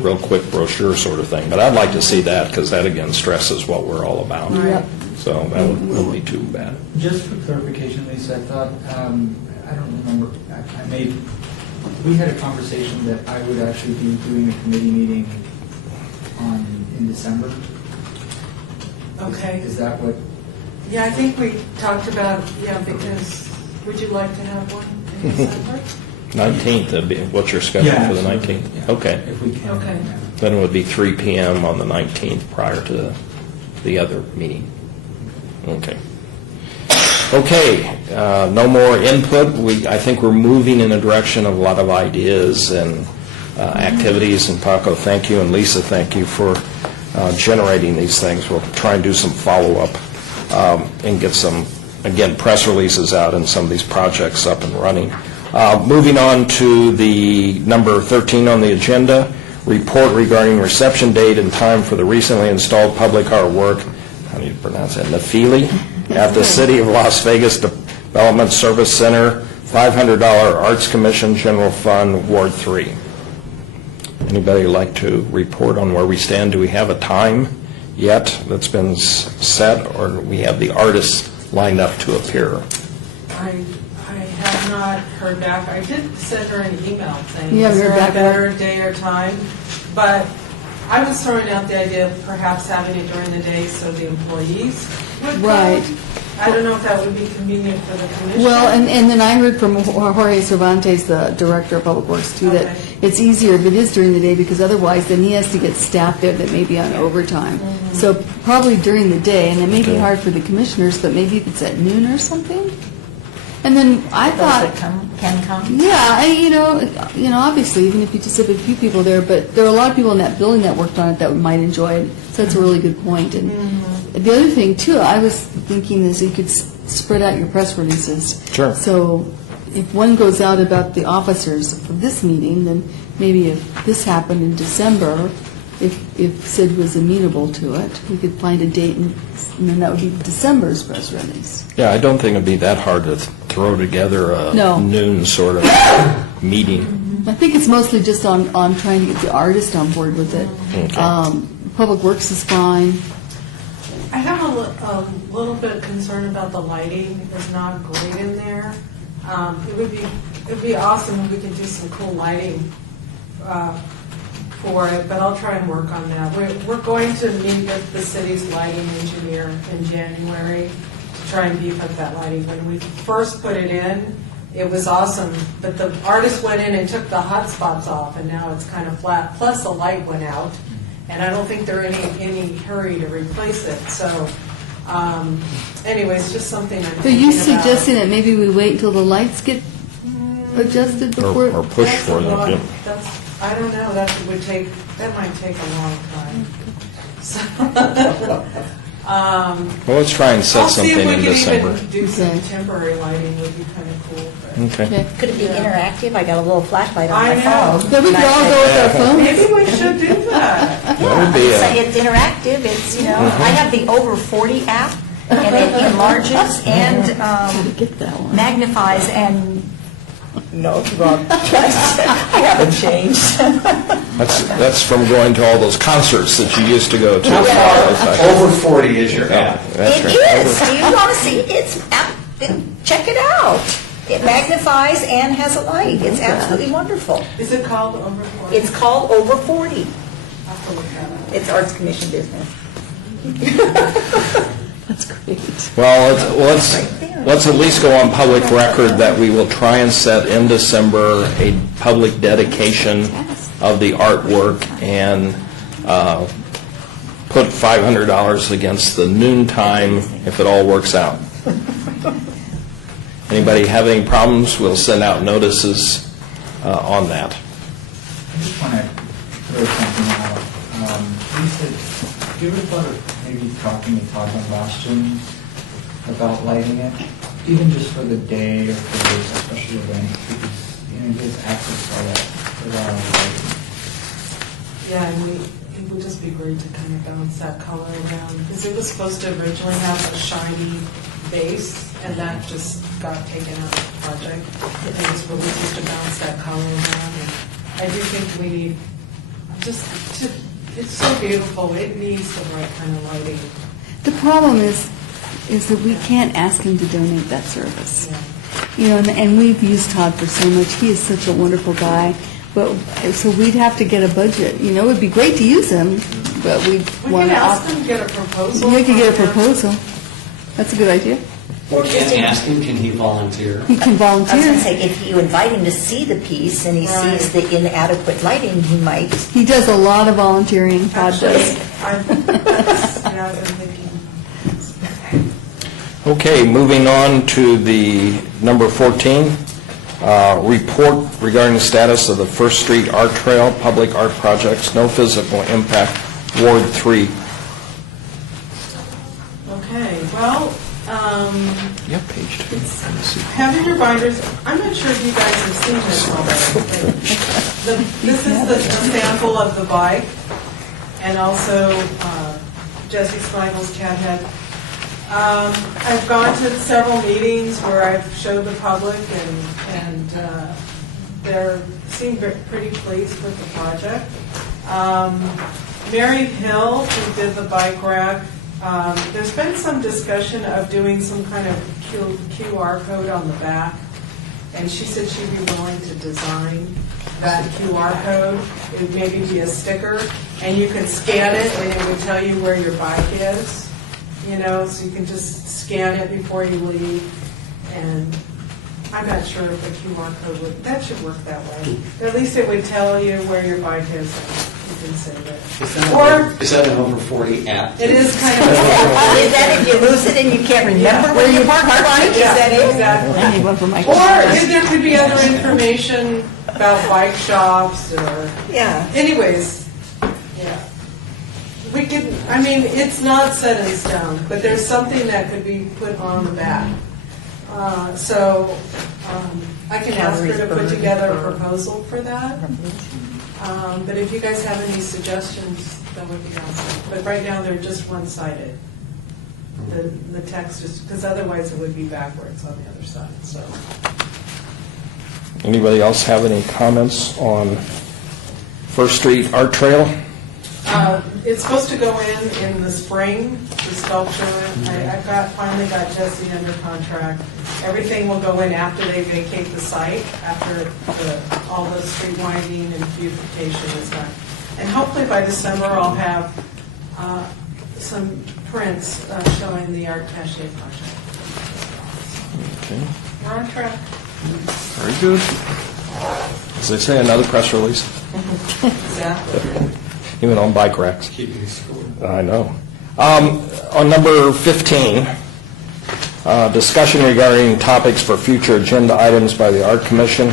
real quick brochure sort of thing. But I'd like to see that because that again stresses what we're all about. Yep. So that wouldn't be too bad. Just for clarification, Lisa, I thought, I don't remember, we had a conversation that I would actually be doing a committee meeting in December. Okay. Is that what, Yeah, I think we talked about, because, would you like to have one in December? 19th, what's your schedule Yeah, for the absolutely. 19th? Yeah. Okay. if we can? Okay. yeah. Then it would be 3 PM on the 19th prior to the other meeting. Okay. Okay, no more input. I think we're moving in a direction of a lot of ideas and activities. And Paco, thank you, and Lisa, thank you for generating these things. We'll try and do some follow-up and get some, again, press releases out and some of these projects up and running. Moving on to the number 13 on the agenda, report regarding reception date and time for the recently installed public artwork, how do you pronounce that, Nafili, at the City of Las Vegas Development Service Center, $500 Arts Commission General Fund, Ward 3. Anybody like to report on where we stand? Do we have a time yet that's been set, or do we have the artists lined up to appear? I have not heard back. I did send her an email saying, You haven't is heard there a back better day or time? But I was throwing out the idea of perhaps having it during the day so the employees would come. Right. I don't know if that would be convenient for the commission. Well, and then I heard from Jorge Cervantes, the Director of Public Works, too, that Okay. it's easier if it is during the day, because otherwise then he has to get staff there that may be on overtime. So probably during the day, and it may be Okay. hard for the commissioners, but maybe if it's at noon or something? And then I Those thought... that can come? Yeah, obviously, even if you just have a few people there, but there are a lot of people in that building that worked on it that might enjoy it, so that's a really good point. And the other thing, too, I was thinking is you could spread out your press releases. Sure. So if one goes out about the officers of this meeting, then maybe if this happened in December, if Sid was amenable to it, we could find a date, and then that would be December's press release. Yeah, I don't think it'd be that hard to throw together a No. noon sort of meeting. I think it's mostly just on trying to get the artist on board with it. Okay. Public Works is fine. I have a little bit of concern about the lighting. It's not great in there. It would be awesome if we could do some cool lighting for it, but I'll try and work on that. We're going to meet with the city's lighting engineer in January to try and beef up that lighting. When we first put it in, it was awesome, but the artist went in and took the hot spots off, and now it's kind of flat. Plus, the light went out, and I don't think they're in any hurry to replace it. So, anyways, just something I'm So thinking you about. suggesting that maybe we wait until the lights get adjusted before? Or push That's for a them. lot- yeah. I don't know, that might take a long time. So, Well, let's try and set I'll see something if in we can December. even do some Okay. temporary lighting, would be kind of cool. but- Okay. Okay. Could it be interactive? I got a little flashlight on I my know. phone. Then we could all go with our phones. Maybe we should do that. That would be It's interactive, it's, I have the Over 40 app, and it enlarges and Get that one. magnifies and, no, wrong, I haven't changed. That's from going to all those concerts that you used to go to. Over 40 is your app. That's It right. is, do you want to see, check it out. It magnifies and has a light, it's absolutely wonderful. Is it called Over 40? It's called Over 40. I'll have to look that up. It's Arts Commission business. That's great. Well, let's at least go on public record that we will try and set in December a public dedication of the artwork and put $500 against the noon time if it all works out. Anybody have any problems, we'll send out notices on that. I just want to throw something out. Lisa, do you ever thought of maybe talking to Todd Sebastian about lighting it, even just for the day or for a special event? Because, you know, he has access to all that lighting. Yeah, and it would just be great to kind of bounce that color around, because it was supposed to originally have a shiny base, and that just got taken out of the project. And it's really just to bounce that color around, and I do think we need, it's so beautiful, it needs the right kind of lighting. The problem is that we can't ask him to donate that service. Yeah. You know, and we've used Todd for so much. He is such a wonderful guy. But, so we'd have to get a budget. You know, it'd be great to use him, but we'd We want could to... ask them to get a proposal. You could get a from him. proposal. That's a good idea. We can ask him, can he volunteer? He can I was going volunteer. to say, if you invite him to see the piece and he Right. sees the inadequate lighting, he might. He does a lot of volunteering, Todd Actually, does. yeah, I've been thinking. Okay, moving on to the number 14, report regarding the status of the First Street Art Trail, public art projects, no physical impact, Ward 3. Okay, well, Yep, page 2. have in your binders, I'm not sure if you guys have seen this already, but this is the sample of the bike, and also Jesse Spiegel's cat head. I've gone to several meetings where I've showed the public, and they seem pretty pleased with the project. Mary Hill, who did the bike rack, there's been some discussion of doing some kind of QR code on the back, and she said she'd be willing to design that QR code. It would maybe be a sticker, and you could scan it, and it would tell you where your bike is, you know, so you can just scan it before you leave. And I'm not sure if the QR code would, that should work that way. At least it would tell you where your bike is, and you can save it. Or Is that an over 40 app? it is kind of. Is that if you lose it and you can't remember where you parked the bike? Is that it? Exactly. I need one for my... Or if there could be other information about bike shops or, Yeah. anyways, yeah. We could, I mean, it's not set in stone, but there's something that could be put on the back. So I can ask her to put together a proposal for that. But if you guys have any suggestions, that would be awesome. But right now, they're just one-sided. The text is, because otherwise it would be backwards on the other side, so. Anybody else have any comments on First Street Art Trail? It's supposed to go in the spring, the sculpture. Finally got Jesse under contract. Everything will go in after they vacate the site, after all the street widening and beautification is done. And hopefully by December, I'll have some prints showing the Art Cache project. Okay, We're on track. very good. As they say, another press release, Exactly. even on bike racks. Keeping score. I know. On number 15, discussion regarding topics for future agenda items by the Art Commission.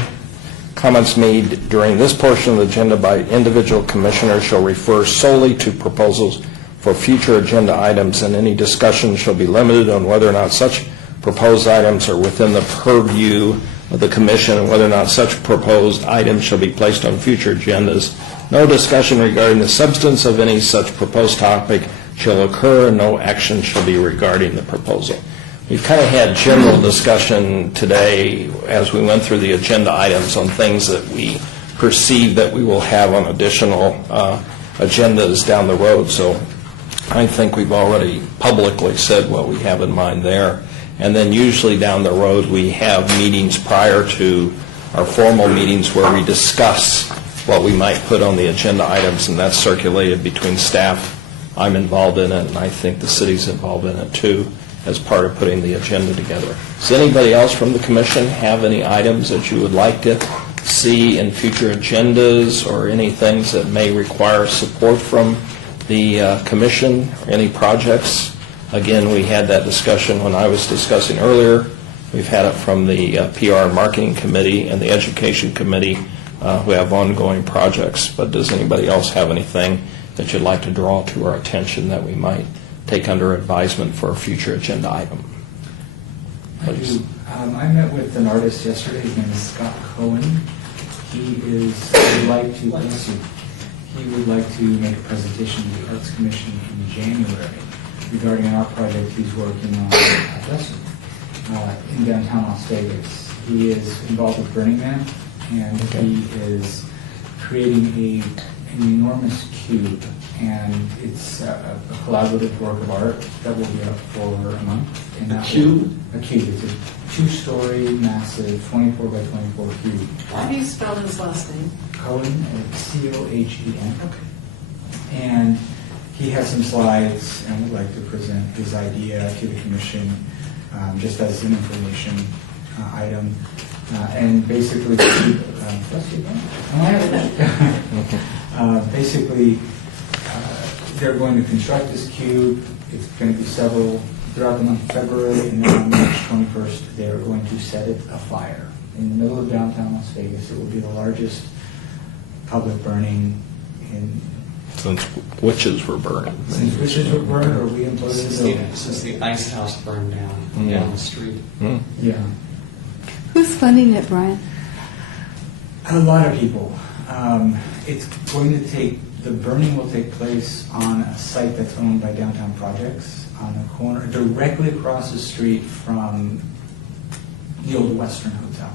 Comments made during this portion of the agenda by individual commissioners shall refer solely to proposals for future agenda items, and any discussion shall be limited on whether or not such proposed items are within the purview of the commission and whether or not such proposed items shall be placed on future agendas. No discussion regarding the substance of any such proposed topic shall occur, and no action shall be regarding the proposal. We've kind of had general discussion today as we went through the agenda items on things that we perceive that we will have on additional agendas down the road. So I think we've already publicly said what we have in mind there. And then usually down the road, we have meetings prior to our formal meetings where we discuss what we might put on the agenda items, and that's circulated between staff I'm involved in it, and I think the city's involved in it too, as part of putting the agenda together. Does anybody else from the commission have any items that you would like to see in future agendas, or any things that may require support from the commission, or any projects? Again, we had that discussion when I was discussing earlier. We've had it from the PR and Marketing Committee and the Education Committee, who have ongoing projects. But does anybody else have anything that you'd like to draw to our attention that we might take under advisement for a future agenda item? I do. I met with an artist yesterday. His name is Scott Cohen. He would like to, bless you, he would like to make a presentation to the Arts Commission in January regarding an art project he's working on in downtown Las Vegas. He is involved with Burning Man, and he is creating an enormous cube, and it's a collaborative work of art that will be up for a month. And A cube? A cube. It's a 2-story, massive, 24 by 24 cube. How do you spell his last name? Cohen, C-O-H-E-N. Okay. And he has some slides and would like to present his idea to the commission, just as an information item. And basically, basically, they're going to construct this cube. It's going to be several throughout the month of February, and then on March 21st, they're going to set it afire in the middle of downtown Las Vegas. It will be the largest public burning in. Since witches were burning. Since witches were burned, or we imploded the building. Since the ice house burned down, Yeah. down the street. Yeah. Who's funding it, Brian? A lot of people. It's going to the burning will take place on a site that's owned by Downtown Projects on the corner, directly across the street from the old Western Hotel,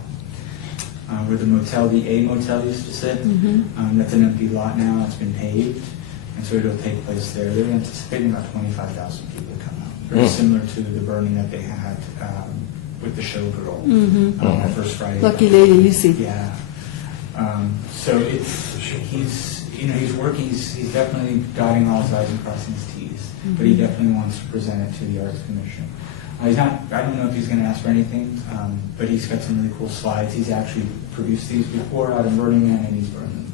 where the A Motel used to sit. That's an empty lot now, it's been paved, and so it'll take place there. They're anticipating about 25,000 people to come out. Very similar to the burning that they had with the showgirl on that first Friday. Lucky Lady, you see. Yeah. So he's working. He's definitely dotting all his I's and crossing his T's. But he definitely wants to present it to the Arts Commission. He's not. I don't know if he's going to ask for anything, but he's got some really cool slides. He's actually produced these before out in Burning Man, and he's burned them.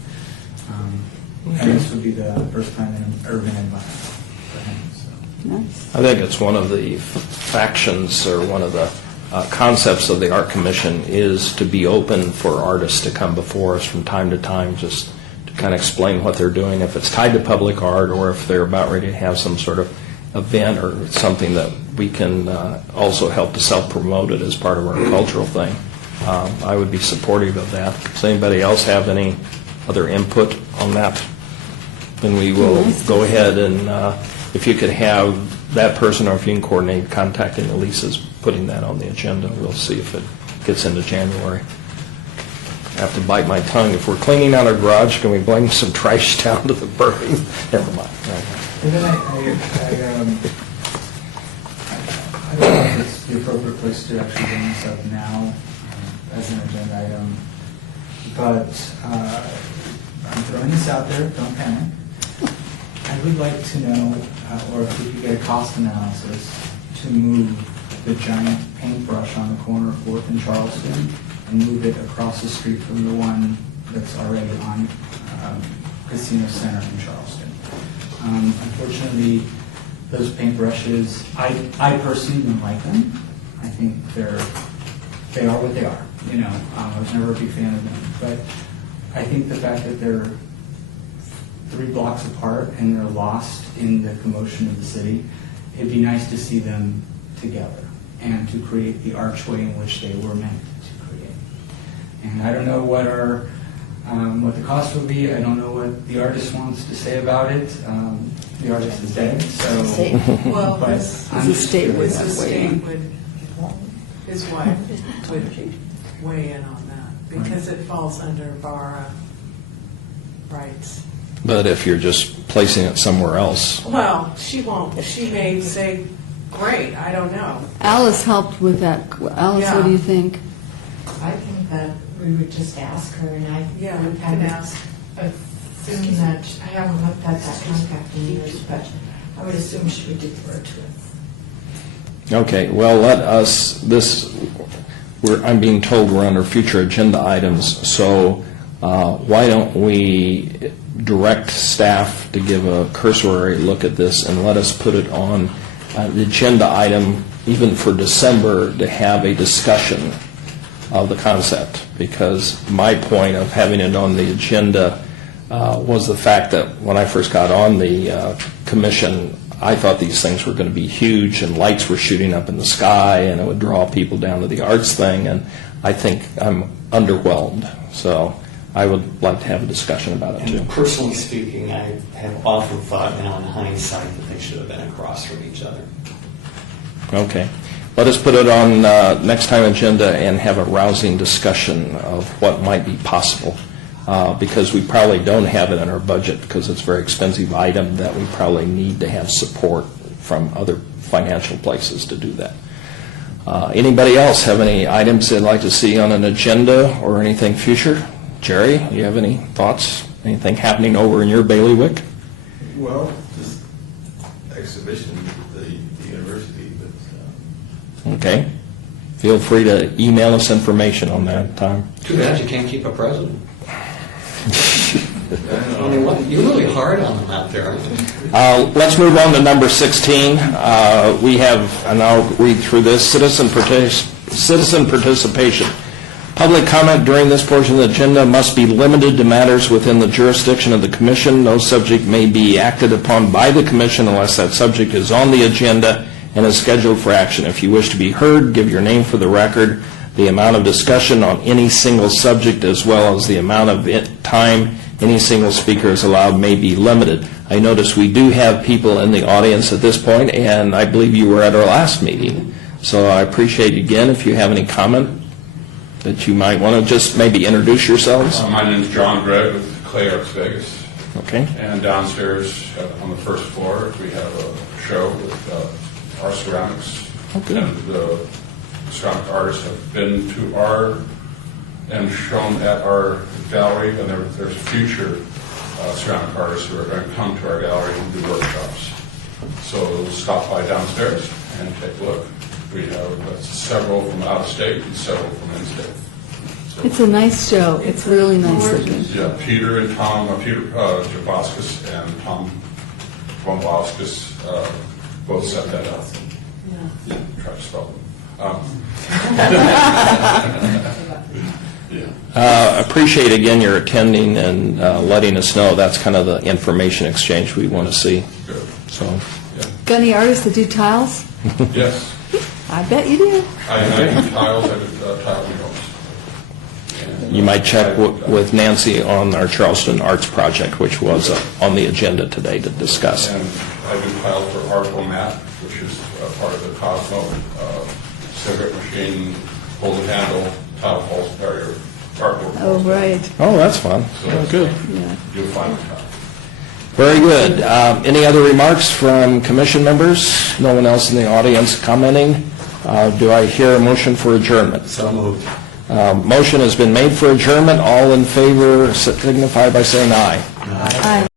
And this would be the first time in an urban environment for him. So. Nice. I think it's one of the factions, or one of the concepts of the Art Commission, is to be open for artists to come before us from time to time, just to kind of explain what they're doing, if it's tied to public art, or if they're about ready to have some sort of event or something that we can also help to self-promote it as part of our cultural thing. I would be supportive of that. Does anybody else have any other input on that? Then we will go ahead and, if you could have that person, or if you can coordinate contacting Elisa's, putting that on the agenda, we'll see if it gets into January. I have to bite my tongue. If we're cleaning out our garage, can we bring some trash down to the burning? Never mind. And then I don't know if it's the appropriate place to actually bring this up now as an agenda item, but I'm throwing this out there, don't panic. I would like to know, or if we could get a cost analysis to move the giant paintbrush on the corner of 4th and Charleston and move it across the street from the one that's already on Casino Center in Charleston. Unfortunately, those paintbrushes, I personally don't like them. I think they are what they are. I was never a big fan of them. But I think the fact that they're 3 blocks apart and they're lost in the commotion of the city, it'd be nice to see them together and to create the archway in which they were meant to create. And I don't know what the cost will be. I don't know what the artist wants to say about it. The artist is dead, so. Well, but his I'm just estate curious. was estate would, his wife would weigh in on that, because it falls under VARA rights. But if you're just placing it somewhere else, Well, she won't. She may say, great, I don't know. Alice helped with that. Alice, what do you think? I think that we would just ask her, and I Yeah, we would can kind ask. of assume that, I haven't looked at that contract in years, but I would assume she would defer to it. Okay, well, let us, I'm being told we're under future agenda items, so why don't we direct staff to give a cursory look at this and let us put it on the agenda item, even for December, to have a discussion of the concept, because my point of having it on the agenda was the fact that when I first got on the commission, I thought these things were going to be huge, and lights were shooting up in the sky, and it would draw people down to the arts thing, and I think I'm underwhelmed. So I would like to have a discussion about it, too. And personally speaking, I have often thought now in hindsight that they should have been across from each other. Okay. Let us put it on next time agenda and have a rousing discussion of what might be possible, because we probably don't have it in our budget because it's a very expensive item that we probably need to have support from other financial places to do that. Anybody else have any items they'd like to see on an agenda or anything future? Jerry, you have any thoughts? Anything happening over in your bailiwick? Well, just exhibition at the university, but Okay. Feel free to email us information on that, Tom. Too bad you can't keep a president. I mean, what, you're really hard on them out there, aren't you? Let's move on to number 16. We have, and I'll read through this, citizen participation. Public comment during this portion of the agenda must be limited to matters within the jurisdiction of the commission. No subject may be acted upon by the commission unless that subject is on the agenda and is scheduled for action. If you wish to be heard, give your name for the record. The amount of discussion on any single subject, as well as the amount of time any single speaker is allowed, may be limited. I notice we do have people in the audience at this point, and I believe you were at our last meeting. So I appreciate, again, if you have any comment that you might want to just maybe introduce yourselves. My name is John Gregg with Clay Arts Vegas. Okay. And downstairs on the first floor, we have a show with our ceramics. Okay. And the ceramic artists have been to our and shown at our gallery, and there's future ceramic artists who are going to come to our gallery and do workshops. So stop by downstairs and take a look. We have several from out of state and several from in-state. So, It's a nice show. It's really nice looking. yeah, Peter and Tom, Peter Jaboskis and Tom Womboskis both set that up. Yeah. Try to spell them. Appreciate, again, your attending and letting us know. That's kind of the information exchange we want to see. Good. So, Got any artists that do tiles? Yes. I bet you do. I do tiles, I do tile windows. And, you might check with Nancy on our Charleston Arts Project, which was on the agenda today to discuss. And I do tiles for Artful Matt, which is part of the Cosmo cigarette machine, hold and handle, tile false barrier, artwork. Oh, right. Oh, that's fun. So Oh, good. Yeah. You'll find the tile. Very good. Any other remarks from commission members? No one else in the audience commenting? Do I hear a motion for adjournment? So moved. Motion has been made for adjournment. All in favor signify by saying aye. Aye.